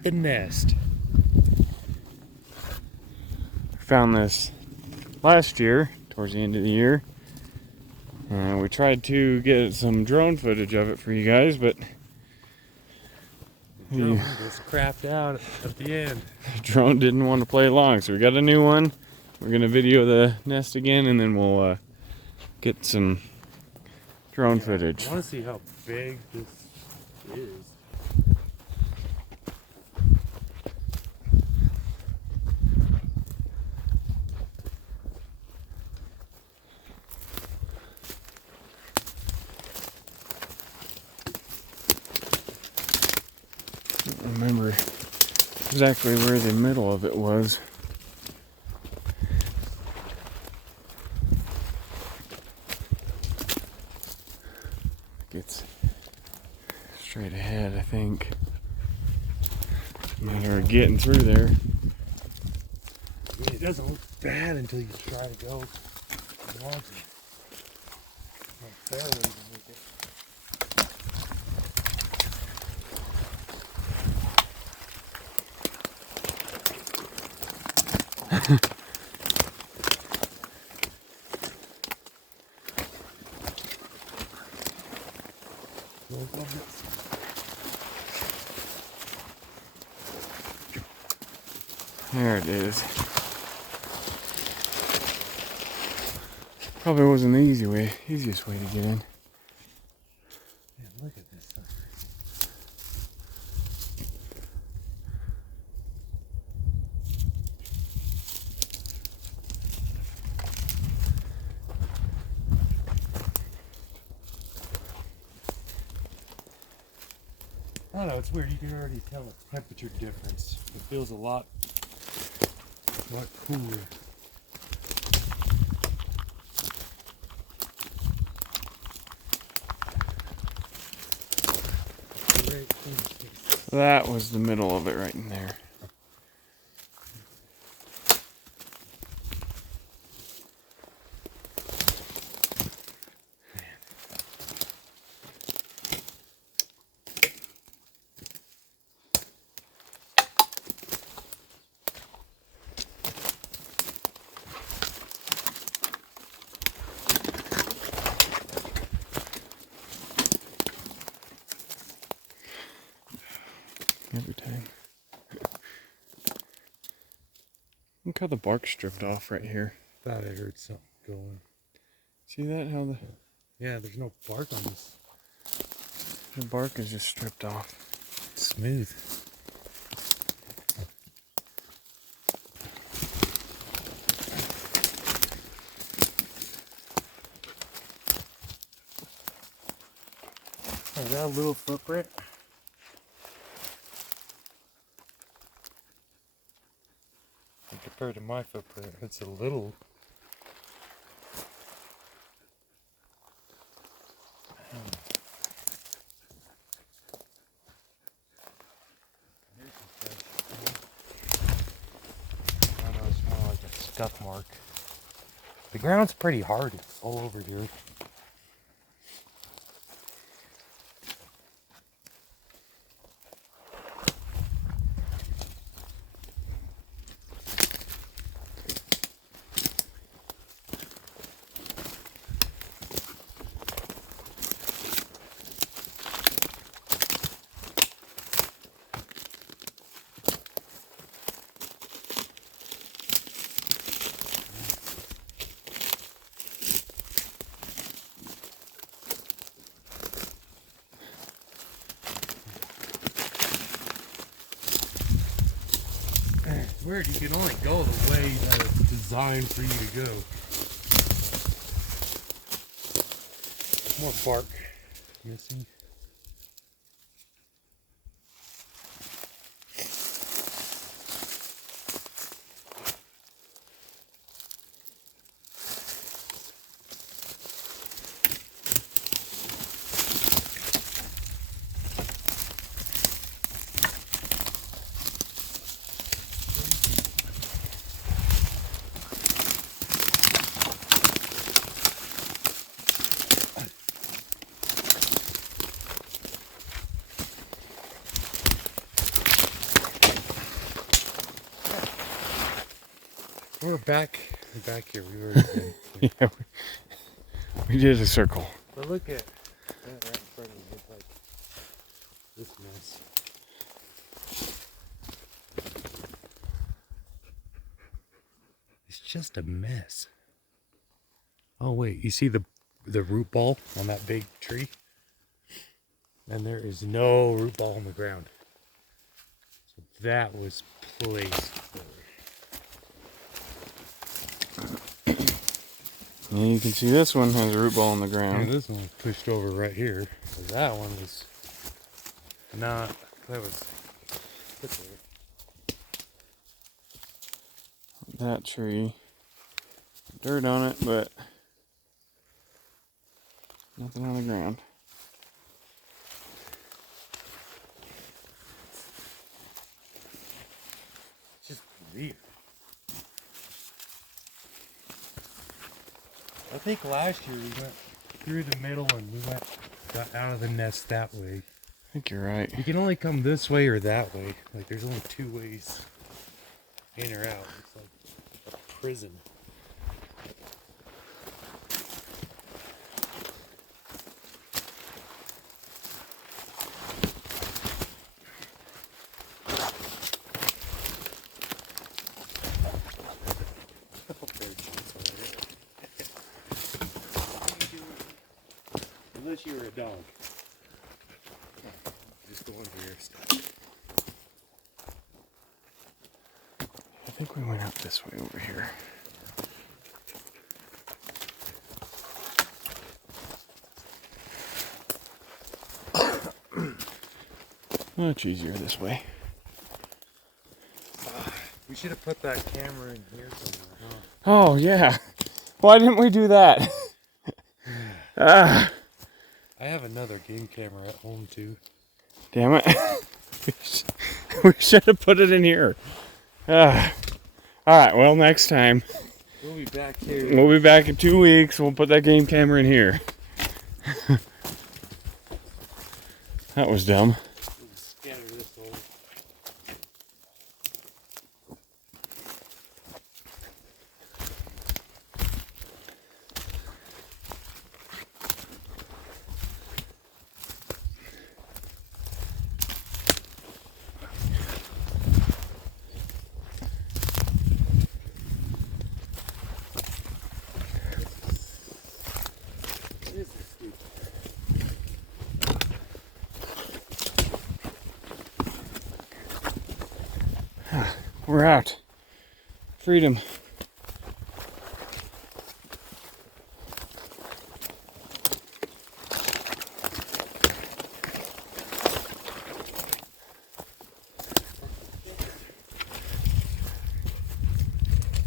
got the nest. Found this last year, towards the end of the year. We tried to get some drone footage of it for you guys, but The drone just crapped out at the end. the drone didn't want to play along, so we got a new one. We're gonna video the nest again, and then we'll get some drone footage. I want to see how big this is. I don't remember exactly where the middle of it was. It's straight ahead, I think. Matter of getting through there. I mean, it doesn't look bad until you try to go launch it. Barely even make it. There it is. Probably wasn't the easiest way to get in. Man, look at this thing. I don't know, it's weird. You can already tell the temperature difference. It feels a lot cooler. That was the middle of it right in there. Every time. Look how the bark stripped off right here. Thought I heard something going. See that? How Yeah, there's no bark on this. the bark is just stripped off. Smooth. Oh, is that a little footprint? Compared to my footprint, it's a little. I know it's more like a scuff mark. The ground's pretty hard all over here. It's weird, you can only go the way that it's designed for you to go. More bark missing. back here. We were in. Yeah, we did a circle. But look at that right in front of you. It's like this mess. It's just a mess. Oh wait, you see the root ball on that big tree? And there is no root ball on the ground. So that was placed there. And you can see this one has a root ball on the ground. Yeah, this one was pushed over right here. So that one was not, that was put there. That tree, dirt on it, but nothing on the ground. It's just weird. I think last year we went through the middle and we got out of the nest that way. I think you're right. You can only come this way or that way. Like there's only two ways in or out. It's like a prison. Unless you were a dog. Just go under your stuff. I think we went out this way over here. Much easier this way. We should have put that camera in here somewhere, huh? Oh yeah. Why didn't we do that? I have another game camera at home too. Damn it. We should have put it in here. Alright, well, next time. We'll be back here. We'll be back in 2 weeks. We'll put that game camera in here. That was dumb. We'll scatter this over. This is stupid. We're out. Freedom.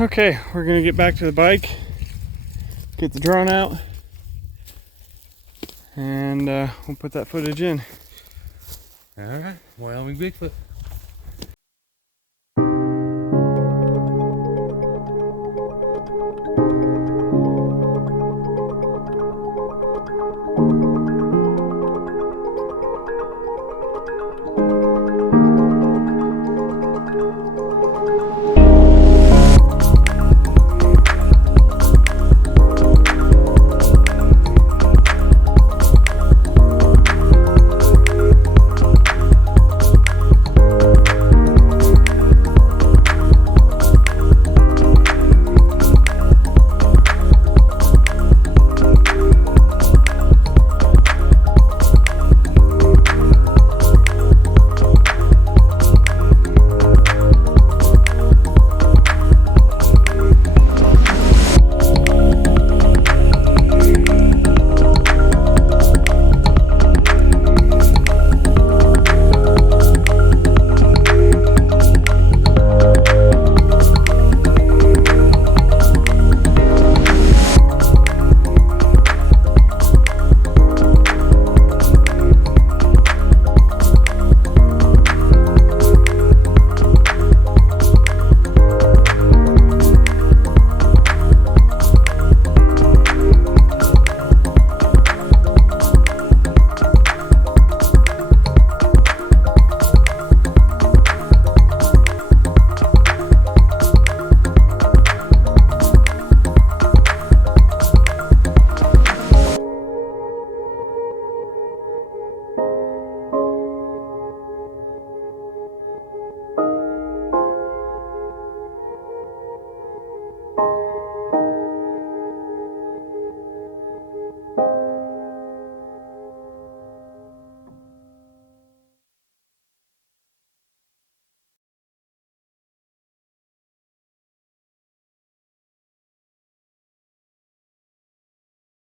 Okay, we're gonna get back to the bike, get the drone out, and we'll put that footage in. Alright, Wyoming Bigfoot.